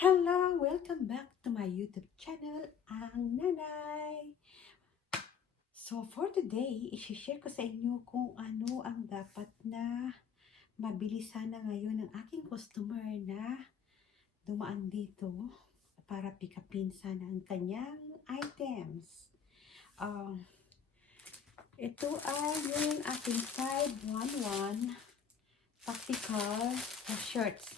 Hello! Welcome back to my YouTube channel, Ang Nanay. So for today, i-share ko sa inyo kung ano ang dapat na mabili sana ngayon ng aking customer na dumaan dito para pick upin sana ang kanyang items. Ito ay yung aking 511 tactical shirts.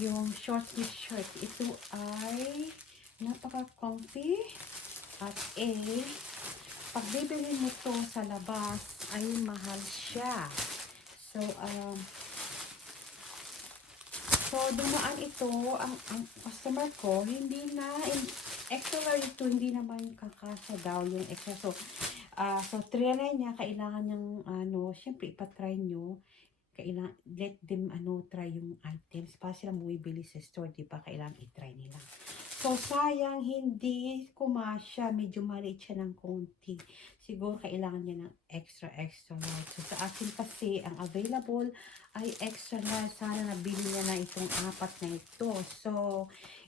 Yung short sleeve shirt, ito ay napaka-comfy at pag bibili mo to sa labas ay mahal siya. So dumaan ito, ang customer ko, hindi na, actually ito hindi naman kakasa daw yung extra. So trinay niya, kailangan niyang, syempre ipatry nyo. Kailangan, let them, try yung items. Para sila bumibili sa store, di ba? Kailangan i-try nila. So, sayang, hindi kumasya. Medyo maliit siya ng konti. Siguro, kailangan niya ng extra large. So, sa akin kasi, ang available ay extra large. Sana nabili niya na itong 4 na ito. So,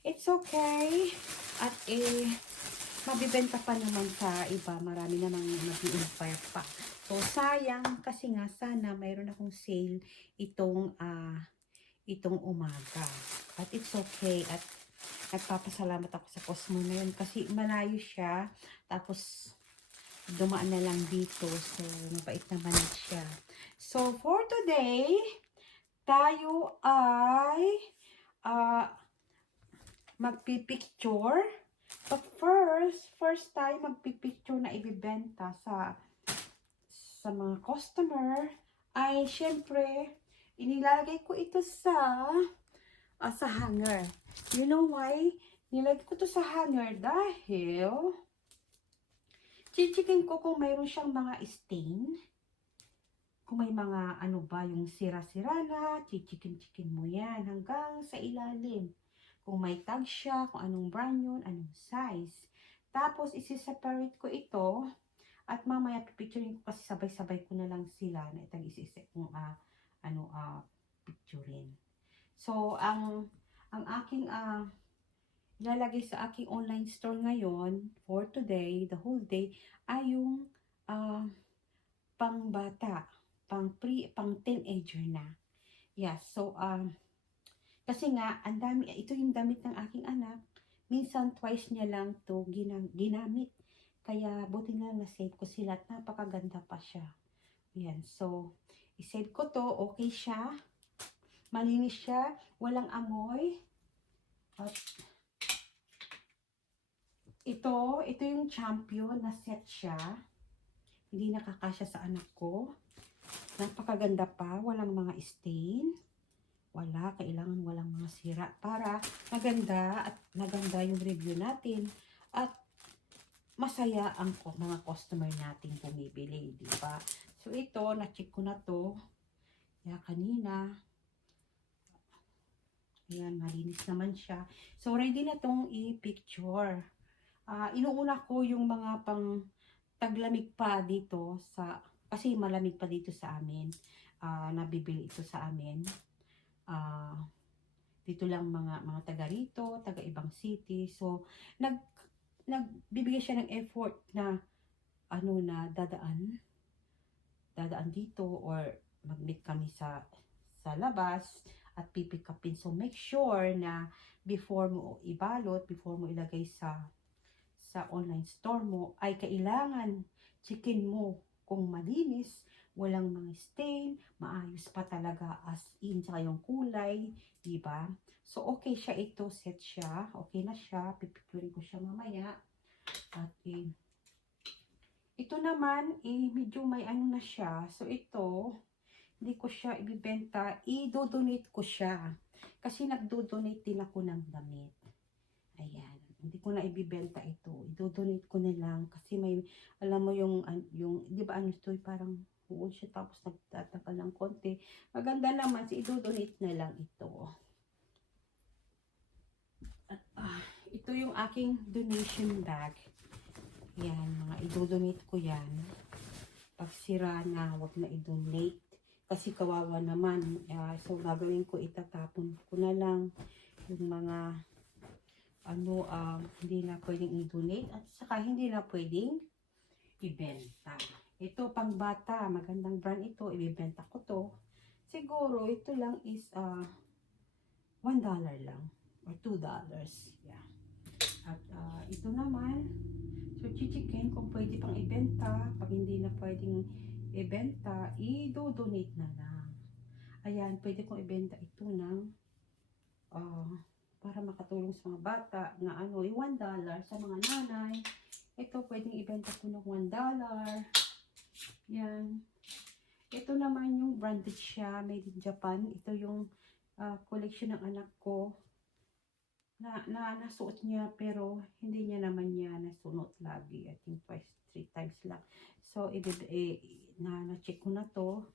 it's okay. At, mabibenta pa naman sa iba. Marami namang nag-i-inspire pa. So, sayang kasi nga sana mayroon akong sale itong umaga. At it's okay. At nagpapasalamat ako sa Cosmo na yun kasi malayo siya. Tapos, dumaan na lang dito. So, mabait naman siya. So, for today, tayo ay magpipicture. But first tayo magpipicture na ibibenta sa mga customer ay syempre inilalagay ko ito sa hanger. You know why? Nilagay ko to sa hanger dahil chichikin ko kung mayroon siyang mga stain. Kung may mga yung sira-sira na, chichikin mo yan hanggang sa ilalim. Kung may tag siya, kung anong brand yun, anong size. Tapos isi-separate ko ito. At mamaya pipicturein ko kasi sabay-sabay ko na lang sila na itang isisip kung picturein. So, ang aking ilalagay sa aking online store ngayon for today, the whole day, ay yung pang-bata, pang teenager na. Yes, so, kasi nga, ito yung damit ng aking anak. Minsan, twice niya lang to ginamit. Kaya, buti na na-save ko sila at napakaganda pa siya. Yan. So, i-save ko to. Okay siya. Malinis siya. Walang amoy. At ito yung champion na set siya. Hindi nakakasya sa anak ko. Napakaganda pa. Walang mga stain. Wala. Kailangan walang mga sira. Para maganda at maganda yung review natin. At masaya ang mga customer nating bumibili, di ba? So ito, na-check ko na to. Kaya kanina, ayan, malinis naman siya. So ready na tong i-picture. Inuuna ko yung mga pang taglamig pa dito kasi malamig pa dito sa amin. Nabibili ito sa amin. Dito lang mga taga rito, taga ibang city. So nagbibigay siya ng effort na na dadaan dito or mag-meet kami sa labas at pipick upin. So make sure na before mo ibalot, before mo ilagay sa online store mo, ay kailangan checkin mo kung malinis, walang mga stain, maayos pa talaga as in sa yung kulay, di ba? So, okay siya ito, set siya. Okay na siya. Pipicturein ko siya mamaya. At ito naman, medyo may na siya. So, ito, hindi ko siya ibibenta. I-donate ko siya. Kasi nagdo-donate din ako ng damit. Ayan. Hindi ko na ibibenta ito. I-donate ko na lang. Kasi may, alam mo yung di ba ito, parang huwag siya tapos nagtatakal ng konti. Maganda naman, i-donate na lang ito. Ito yung aking donation bag. Yan, mga i-donate ko yan. Pag sira na, wag na i-donate. Kasi kawawa naman. So, gagawin ko, itatapon ko na lang. yung mga hindi na pwedeng i-donate at saka hindi na pwedeng ibenta. Ito pang bata, magandang brand ito, ibebenta ko to. Siguro ito lang is $1 lang or $2. Yeah. At ito naman, so chichikin kung pwede pang ibenta, pag hindi na pwedeng ibenta, i-donate na lang. Ayan, pwede kong ibenta ito ng para makatulong sa mga bata na $1 sa mga nanay. Ito pwedeng ibenta ko ng $1. Yan. Ito naman yung branded siya, made in Japan. Ito yung collection ng anak ko na nasuot niya pero hindi niya naman niya nasunot lagi. I think twice, 3 times lang. So, na-check ko na to.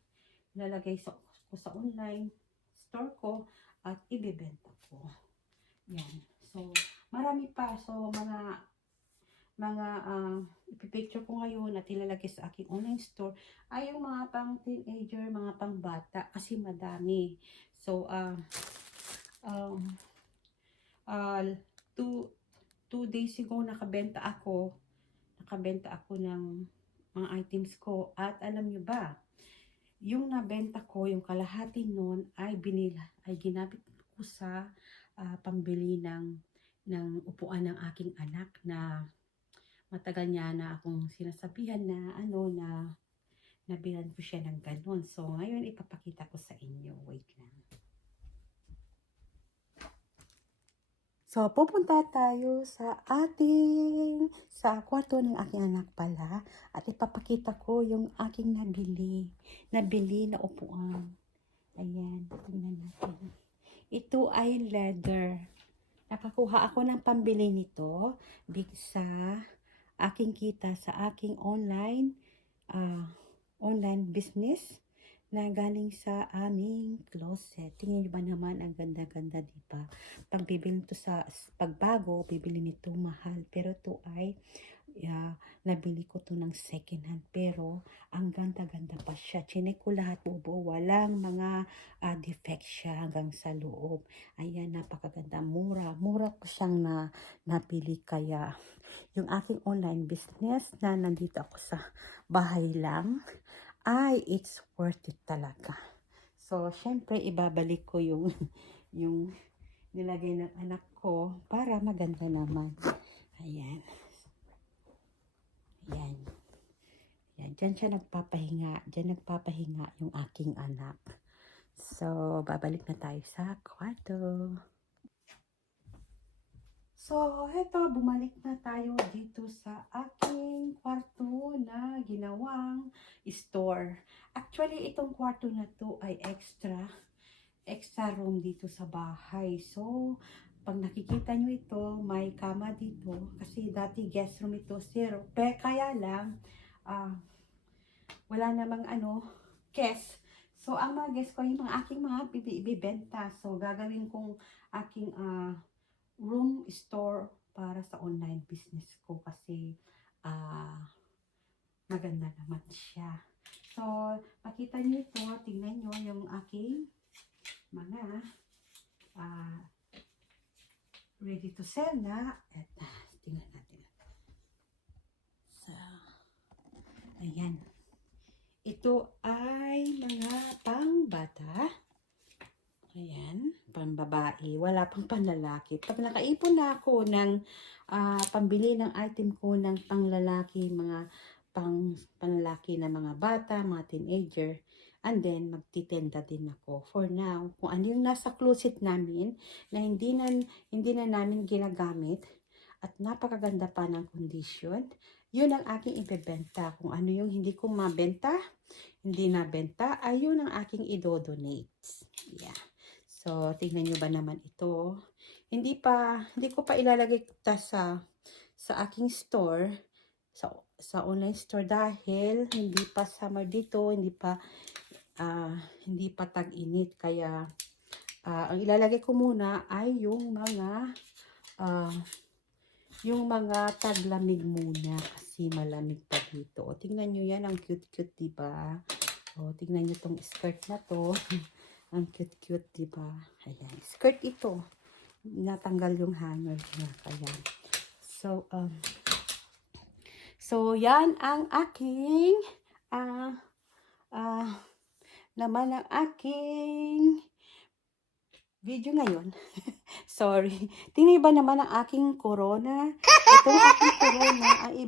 Lalagay ko sa online store ko at ibebenta ko. Yan. So, marami pa. So, mga ipipicture ko ngayon at ilalagay sa aking online store ay yung mga pang teenager, mga pang bata kasi madami. So, 2 days ago nakabenta ako ng mga items ko at alam nyo ba, yung nabenta ko, yung kalahati nun ay ginamit ko sa pambili ng upuan ng aking anak na matagal niya na akong sinasabihan na nabilan ko siya ng ganun. So, ngayon ipapakita ko sa inyo. Wait lang. So, pupunta tayo sa kwarto ng aking anak pala at ipapakita ko yung aking nabili na upuan. Ayan, tingnan natin. Ito ay leather. Nakakuha ako ng pambili nito sa aking kita sa aking online business na galing sa aming closet. Tingnan niyo ba naman, ang ganda-ganda, diba? Pag bibili nito pagbago, bibili nito mahal. Pero ito ay, nabili ko to ng second hand. Pero, ang ganda-ganda pa siya. Chinek ko lahat buo. Walang mga defect siya hanggang sa loob. Ayan, napakaganda. Mura ko siyang nabili. Kaya, yung aking online business na nandito ako sa bahay lang, it's worth it talaga. So, syempre, ibabalik ko yung nilagay ng anak ko para maganda naman. Ayan. Ayan. Ayan. Diyan siya nagpapahinga. Diyan nagpapahinga yung aking anak. So, babalik na tayo sa kwarto. So, eto, bumalik na tayo dito sa aking kwarto na ginawang store. Actually, itong kwarto na to ay extra room dito sa bahay. So, pag nakikita nyo ito, may kama dito. Kasi dati guest room ito, zero. Kaya lang, wala namang guest. So, ang mga guest ko, yung mga aking mga bibenta. So, gagawin kong aking room store para sa online business ko kasi maganda naman siya. So, makita niyo ito, tingnan niyo yung aking mga ready to sell na. At tingnan natin. So, ayan. Ito ay mga pangbata. Ayan, pambabae. Wala pang panlalaki. Pag nakaipon na ako ng pambili ng item ko ng panglalaki, mga panlalaki na mga bata, mga teenager, and then magtitenda din ako. For now, kung ano yung nasa closet namin na hindi na namin ginagamit at napakaganda pa ng condition, yun ang aking ibebenta. Kung ano yung hindi ko mabenta, hindi nabenta, ay yun ang aking idodonate. Yeah. So, tingnan nyo ba naman ito? Hindi ko pa ilalagay sa aking store, sa online store dahil hindi pa summer dito, hindi pa tag-init. Kaya, ang ilalagay ko muna ay yung mga taglamig muna kasi malamig pa dito. O, tingnan nyo yan, ang cute-cute, diba? O, tingnan nyo tong skirt na to. Ang cute-cute, diba? Ayan. Skirt ito. natanggal yung hanger niya. Kaya, so, yan ang aking, naman ang aking video ngayon. Sorry. Tiniba naman ang aking corona. Itong aking corona ay